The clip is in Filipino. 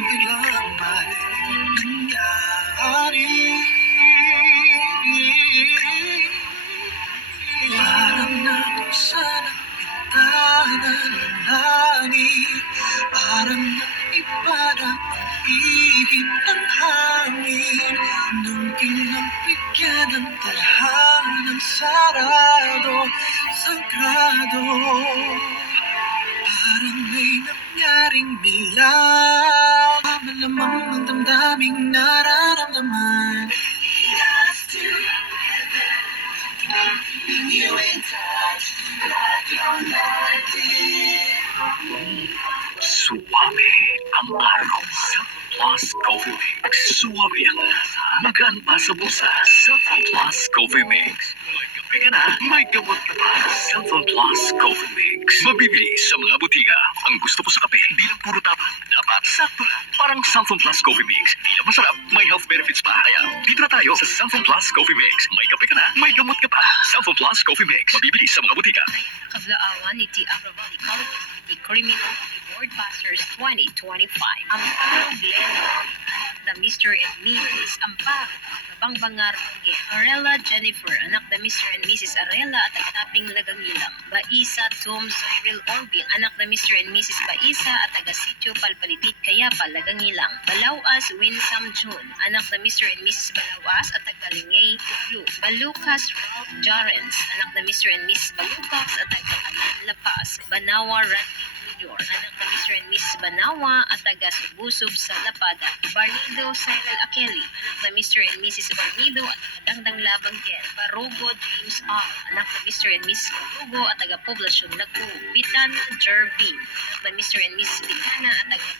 biglang may nangyari. Parang nabuksan ang bintana ng langit, parang nag-iba na ang ihip ng hangin, nung pinagbigyan ng tadhanang sarado, sagrado. Parang may nangyaring bilang, malamang ng damdaming nararamdaman. Suwabe ang araw sa Plus Coffee Mix. Suwabe ang lasa. Magaan pa sa bulsa sa Plus Coffee Mix. May kape ka na, may gamot ka pa. Cellphone Plus Coffee Mix. Mabibili sa mga butika. Ang gusto ko sa kape, di lang puro tapa. Dapat sakto lang. Parang Cellphone Plus Coffee Mix. Di lang masarap, may health benefits pa. Kaya dito na tayo sa Cellphone Plus Coffee Mix. May kape ka na, may gamot ka pa. Cellphone Plus Coffee Mix. Mabibili sa mga butika. Kablaawan ni T. Agro Valley College, the Criminal Board Passers 2025. Amparo Glenn, the Mr. and Mrs. Amparo, Kabang Bangar, Arella Jennifer, anak na Mr. and Mrs. Arella at agtaping Lagangilang. Baisa Tom Cyril Orville, anak na Mr. and Mrs. Baisa at taga-sityo Palpalitit, Kayapa, Lagangilang. Balauas Winsam June, anak na Mr. and Mrs. Balauas at taga-Lingay, Tuklu. Balukas Ralph Jarens, anak na Mr. and Mrs. Balukas at taga-Alan Lapas. Banawa Randy Jr., anak na Mr. and Mrs. Banawa at taga-Subusub sa Lapada. Barnido Cyril Akeli, anak na Mr. and Mrs. Barnido at taga-Dangdang Labang Gen. Barugo James R., anak na Mr. and Mrs. Barugo at taga-Poblasyon Lagu. Bitana Jervin, anak na Mr. and Mrs. Bitana at taga